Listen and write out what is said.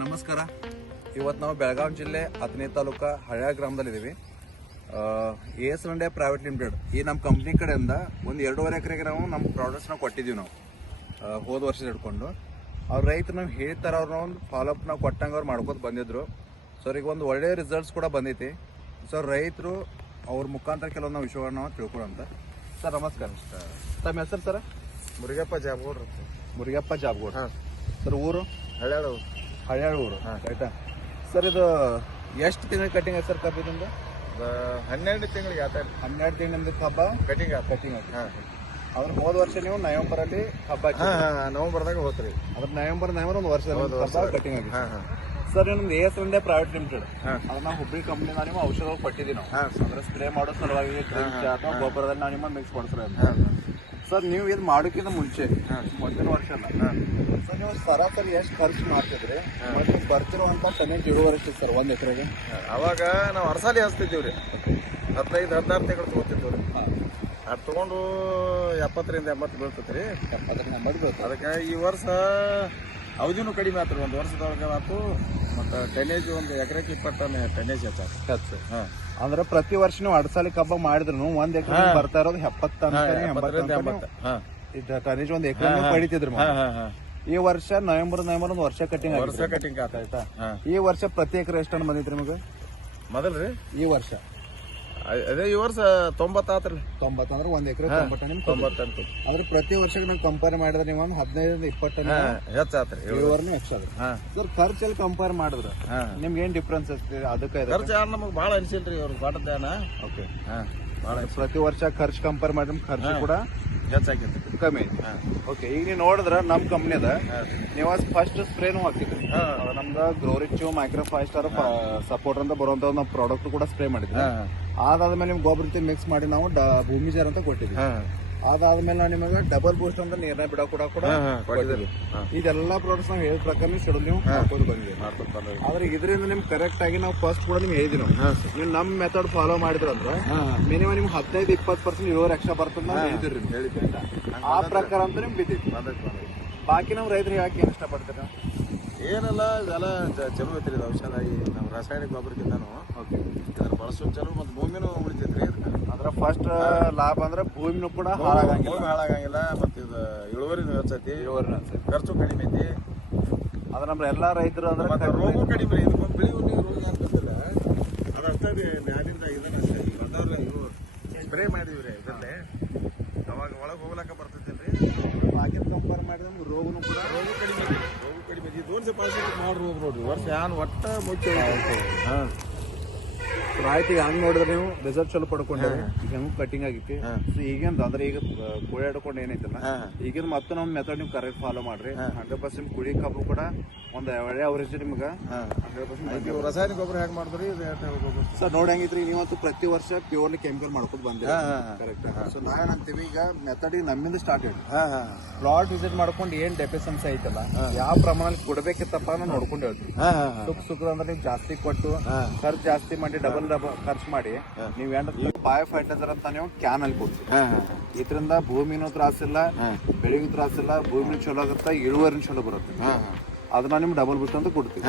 ನಮಸ್ಕಾರ. ಇವತ್ತು ನಾವು ಬೆಳಗಾವಿ ಜಿಲ್ಲೆ ಹತ್ತನೇ ತಾಲೂಕು ಹಳ್ಯಾ ಗ್ರಾಮದಲ್ಲಿದ್ದೀವಿ. AS India ಪ್ರೈವೇಟ್ ಲಿಮಿಟೆಡ್ ಈ ನಮ್ಮ ಕಂಪ್ನಿ ಕಡೆಯಿಂದ ಒಂದು 2.5 ಎಕರೆಗೆ ನಾವು ನಮ್ಮ ಪ್ರಾಡಕ್ಟ್ಸ್ನ ಕೊಟ್ಟಿದ್ದೀವಿ. ನಾವು ಹೋದ ವರ್ಷ ಹಿಡ್ಕೊಂಡು ಅವ್ರ ರೈತರು ನಾವು ಹೇಳ್ತಾರೆ, ಅವ್ರನ್ನ ಒಂದು ಫಾಲೋಅಪ್ ನಾವು ಕೊಟ್ಟಂಗೆ ಅವ್ರು ಮಾಡ್ಕೊತ ಬಂದಿದ್ರು. ಸೊ ಈಗ ಒಂದು ಒಳ್ಳೆಯ ರಿಸಲ್ಟ್ಸ್ ಕೂಡ ಬಂದೈತಿ. ಸೊ ರೈತರು ಅವ್ರ ಮುಖಾಂತರ ಕೆಲವೊಂದು ವಿಷಯಗಳನ್ನ ನಾವು ತಿಳ್ಕೊಳ್ಳೋಂತ. ಸರ್ ನಮಸ್ಕಾರ. ತಮ್ಮ ಹೆಸರು ಸರ್? ಮುರುಗಪ್ಪ ಜಾಬಗೌಡ್ರ. ಮುರುಗಪ್ಪ ಜಾಬಗೌಡ. ಸರ್ ಊರು? ಹಳ್ಯಾಳ ಊರು. ಆಯ್ತಾ ಸರ್, ಇದು ಎಷ್ಟು ತಿಂಗಳಿಗೆ ಕಟಿಂಗ್ ಆಯ್ತು ಸರ್ ಕಬ್ಬ ಇದರಿಂದ? 12 ತಿಂಗಳಿಗೆ ಆತ. 12 ತಿಂಗಳಿಂದ ಕಬ್ಬ ಕಟಿಂಗ್ ಕಟಿಂಗ್ ಆಯ್ತು. ಅದ್ರ ಹೋದ ವರ್ಷ ನೀವು ನವೆಂಬರಲ್ಲಿ ಕಬ್ಬ ನವೆಂಬರ್ದಾಗ ಹೋತ್ರಿ. ಅದ್ರ ನವೆಂಬರ್ ಒಂದು ವರ್ಷ ಕಟಿಂಗ್ ಆಗಿದೆ. ಸರ್ ನಿಮ್ದು AS India ಪ್ರೈವೇಟ್ ಲಿಮಿಟೆಡ್ ಅದನ್ನ ಹುಬ್ಳಿ ಕಂಪ್ನಿನ ನಿಮ್ಮ ಔಷಧಗಳು ಕೊಟ್ಟಿದ್ದೀವಿ ನಾವು. ಅಂದ್ರೆ ಸ್ಪ್ರೇ ಮಾಡೋ ಸಲುವಾಗಿ ಅಥವಾ ಗೊಬ್ಬರದಲ್ಲಿ ನಾವು ನಿಮ್ಮ ಮಿಕ್ಸ್ ಮಾಡಿಸ್ರೆ. ಸರ್ ನೀವು ಇದು ಮಾಡೋಕ್ಕಿಂತ ಮುಂಚೆ ಮುಂದಿನ ವರ್ಷ ಅಲ್ಲ ಸರ್, ನೀವು ಸರಾಸರಿ ಎಷ್ಟು ಖರ್ಚು ಮಾಡ್ತಿದ್ರಿ ಮತ್ತು ಬರ್ತಿರುವಂತ ಟನ್ನೇಜ್ ಇಳುವರಿ ಸರ್ 1 ಎಕರೆಗೆ? ಅವಾಗ ನಾವು ಅರಸಾಲಿ ಹಚ್ತಿದ್ದೀವ್ರಿ. 15-16 ತಿಂಗಳು ತಗೋತಿದ್ದೀವಿ ರೀ. ಅದು ತಗೊಂಡು 70 ರಿಂದ 80 ಬೀಳ್ತೈತ್ರಿ. 70 ರಿಂದ 80 ಬೀಳ್ತದೆ. ಅದಕ್ಕೆ ಈ ವರ್ಷ ಅವಧಿನೂ ಕಡಿಮೆ ಆತ್ರಿ. ಒಂದು ವರ್ಷದೊಳಗೆ ಆಯ್ತು. ಮತ್ತು ಟನ್ನೇಜ್ ಒಂದು ಎಕರೆಗೆ 20 ಟನ್ ಟನ್ನೇಜ್ ಹೆಚ್ಚು. ಅಂದ್ರೆ ಪ್ರತಿ ವರ್ಷ ನೀವು ಅಡಸಾಲಿ ಕಬ್ಬ ಮಾಡಿದ್ರು 1 ಎಕರೆ ಬರ್ತಾ ಇರೋದು 70 ಟನ್ನೇಜ್ 1 ಎಕರೆ ಪಡಿತಿದ್ರು. ಈ ವರ್ಷ ನವೆಂಬರ್ ಒಂದು ವರ್ಷ ಕಟಿಂಗ್ ಆಯ್ತಾ? ಈ ವರ್ಷ ಪ್ರತಿ ಎಕರೆ ಎಷ್ಟು ಟನ್ ಬಂದಿದ್ರಿ ನಿಮಗೆ ಮೊದಲ್ರಿ? ಈ ವರ್ಷ ಅದೇ ಈ ವರ್ಷ 90 ಆತ್ರಿ. 90 ಅಂದ್ರೆ 1 ಎಕರೆ 90 ಟನ್. ಅಂದ್ರೆ ಪ್ರತಿ ವರ್ಷಕ್ಕೆ ನಾವು ಕಂಪೇರ್ ಮಾಡಿದ್ರೆ ನೀವು ಒಂದು 15-20 ಟನ್ ಹೆಚ್ಚಾತ್ರಿ. ಇಳುವರಿನೂ ಹೆಚ್ಚಾದ್ರಿ. ಸರ್ ಖರ್ಚಲ್ಲಿ ಕಂಪೇರ್ ಮಾಡಿದ್ರೆ ನಿಮ್ಗೆ ಏನ್ ಡಿಫ್ರೆನ್ಸ್ ಆಗ್ತದೆ? ಅದಕ್ಕೆ ಖರ್ಚು ನಮಗೆ ಭಾಳ ಅನಿಸಿಲ್ರಿ ಅವ್ರು ಬಾಟದ್ದಾನ. ಓಕೆ, ಪ್ರತಿ ವರ್ಷ ಖರ್ಚು ಕಂಪೇರ್ ಮಾಡಿದ್ರೆ ಖರ್ಚು ಕೂಡ ಹೆಚ್ಚಾಗಿತ್ತು, ಕಮ್ಮಿ ಐತಿ. ಓಕೆ, ಈಗ ನೀವು ನೋಡಿದ್ರ ನಮ್ ಕಂಪ್ನಿದ ನೀವು ಫಸ್ಟ್ ಸ್ಪ್ರೇನು ಹಾಕಿದ್ರಿ. ನಮ್ದು ಗ್ರೋರಿಚ್ ಮೈಕ್ರೋಫೈವ್ ಸ್ಟಾರ್ ಸಪೋರ್ಟ್ ಅಂತ ಬರುವಂತ ನಾವು ಪ್ರಾಡಕ್ಟ್ ಕೂಡ ಸ್ಪ್ರೇ ಮಾಡಿದ್ವಿ. ಅದಾದ್ಮೇಲೆ ನಿಮ್ಗೆ ಗೊಬ್ಬರ ರೀತಿ ಮಿಕ್ಸ್ ಮಾಡಿ ನಾವು ಭೂಮಿ ಜಾರ್ ಅಂತ ಕೊಟ್ಟಿದ್ವಿ. ಅದಾದ್ಮೇಲೆ ನಾವು ನಿಮಗೆ ಡಬಲ್ ಬೂಸ್ಟ್ ಅಂತ ನೀರ್ನ ಬಿಡ ಕೂಡ ಕೊಟ್ಟಿದ್ವಿ. ಇದೆಲ್ಲಾ ಪ್ರಾಡಕ್ಟ್ಸ್ ನಾವು ಹೇಳಿದ ಪ್ರಕಾರ ಶೆಡ್ಯೂಲ್ ನೀವು ಮಾಡ್ಕೊಂಡು ಬಂದಿದ್ದೀವಿ. ಆದ್ರೆ ಇದರಿಂದ ನಿಮ್ಗೆ ಕರೆಕ್ಟ್ ಆಗಿ ನಾವು ಫಸ್ಟ್ ಕೂಡ ನಿಮ್ಗೆ ಹೇಳಿದ್ವಿ. ನೀವು ನಮ್ ಮೆಥಡ್ ಫಾಲೋ ಮಾಡಿದ್ರ ಅಂದ್ರೆ ಮಿನಿಮಮ್ ನಿಮ್ಗೆ 15-20% ಇಳುವರಿ ಎಕ್ಸ್ಟ್ರಾ ಬರ್ತದೆ ಹೇಳಿದ್ವಿ. ಆ ಪ್ರಕಾರ ಅಂತ ನಿಮ್ಗೆ ಬಿದ್ದಿತ್ತು. ಬಾಕಿ ನಾವು ರೈತರು ಹೇಳಕ್ಕೆ ಏನ್ ಇಷ್ಟಪಡ್ತೀರ? ಏನಲ್ಲ, ಇದೆಲ್ಲ ಚಲೋ ಐತ್ರಿ. ಇದು ಔಷಧ ನಾವು ರಾಸಾಯನಿಕ ಗೊಬ್ಬರಕ್ಕಿಂತಾನು ಇದನ್ನ ಬಳಸೋದು ಚಲೋ. ಮತ್ತು ಭೂಮಿನೂ ಉಳಿತೈತ್ರಿ. ಅಂದ್ರೆ ಫಸ್ಟ್ ಲಾಭ ಅಂದ್ರೆ ಭೂಮಿನೂ ಕೂಡ ಹಾಳಾಗಂಗಿಲ್ಲ. ಮತ್ತು ಇದು ಇಳುವರಿನೂ ಹೆಚ್ಚೈತಿ, ಖರ್ಚು ಕಡಿಮೆ ಐತಿ. ಅದ್ರ ನಮ್ಮ ಎಲ್ಲಾ ರೈತರು ಅಂದ್ರೆ ರೋಗು ಕಡಿಮೆ ರೀ. ಇದಕ್ಕೊಂದು ಬೆಳೆಯು ರೋಗ ಆಗ್ತದಿಲ್ಲ. ಅದಷ್ಟೇ ನ್ಯಾಯದಿಂದ ಇದನ್ನ ಸ್ಪ್ರೇ ಮಾಡಿದ್ವಿ ರೀ. ಇದರಲ್ಲೇ ಅವಾಗ ಒಳಗೆ ಹೋಗ್ಲಾಕ ಬರ್ತೈತಿಲ್ರಿ. ಬಾಕಿ ಕಂಪೇರ್ ಮಾಡಿದ್ರೆ ರೋಗನು ಕೂಡ ಕಡಿಮೆ ಈ 2% ಮಾಡಿ ರೋಗ ನೋಡ್ರಿ. ವರ್ಷ ಏನ್ ಒಟ್ಟ ಮುಚ್ಚ. ಆಯ್ತು, ಈಗ ಹಂಗ್ ನೋಡಿದ್ರೆ ನೀವು ರಿಸಲ್ಟ್ ಚಲೋ ಪಡ್ಕೊಂಡ್ರಿ. ಈಗ ಹೆಂಗ್ ಕಟಿಂಗ್ ಆಗೈತಿ. ಈಗೇನ್ ಅಂದ್ರೆ ಈಗ ಕುಳಿ ಹಿಡ್ಕೊಂಡು ಏನೈತಲ್ಲ, ಈಗಿನ ಮತ್ತೆ ನಮ್ ಮೆಥಡ್ ನೀವು ಕರೆಕ್ಟ್ ಫಾಲೋ ಮಾಡ್ರಿ. 100% ಕುಳಿ ಕಬ್ಬು ಕೂಡ ಒಂದ್ ಒಳ್ಳೆ ಅವರೇಜ್ ನಿಮ್ಗೆ 100%. ರಾಸಾಯನಿಕ ಗೊಬ್ಬರ ಹೇಗೆ ಮಾಡಿದ್ರಿ ಸರ್ ನೋಡಿ ಹೆಂಗಿದ್ರಿ, ನೀವಂತೂ ಪ್ರತಿ ವರ್ಷ ಪ್ಯೂರ್ಲಿ ಕೆಮಿಕಲ್ ಮಾಡ್ಕೊಂಡು ಬಂದಿರಿ. ಕರೆಕ್ಟ್. ಸೊ ನಾವೇನಂತೀವಿ, ಈಗ ಮೆಥಡ್ ಈಗ ನಮ್ಮಿಂದ ಸ್ಟಾರ್ಟ್ ಹೇಳಿ ಪ್ಲಾಟ್ ವಿಸಿಟ್ ಮಾಡ್ಕೊಂಡು ಏನ್ ಡೆಫಿಷಿಯನ್ಸಿ ಐತಲ್ಲ, ಯಾವ ಪ್ರಮಾಣ ಕೊಡ್ಬೇಕಿತ್ತಪ್ಪ ನಾವು ನೋಡ್ಕೊಂಡು ಹೇಳ್ತೀವಿ. ಸುಖ ಅಂದ್ರೆ ನೀವು ಜಾಸ್ತಿ ಕೊಟ್ಟು ಖರ್ಚು ಜಾಸ್ತಿ ಮಾಡಿ ಡಬಲ್ ಖರ್ಚು ಮಾಡಿ ನೀವ್ ಬಯೋ ಫರ್ಟಿಲೈಸರ್ ಅಂತ ನೀವು ಕ್ಯಾನ್ ಅಲ್ಲಿ ಕೊಡ್ತೀವಿ. ಇದರಿಂದ ಭೂಮಿನೂ ತ್ರಾಸಿಲ್ಲ, ಬೆಳೆಗೂ ತ್ರಾಸಿಲ್ಲ, ಭೂಮಿನೂ ಚಲೋ ಆಗುತ್ತೆ, ಇಳುವರಿನೂ ಚಲೋ ಬರುತ್ತೆ. ಅದನ್ನ ನಿಮ್ಗೆ ಡಬಲ್ ಬೂಸ್ಟ್ ಅಂತ ಕೊಡ್ತೀವಿ.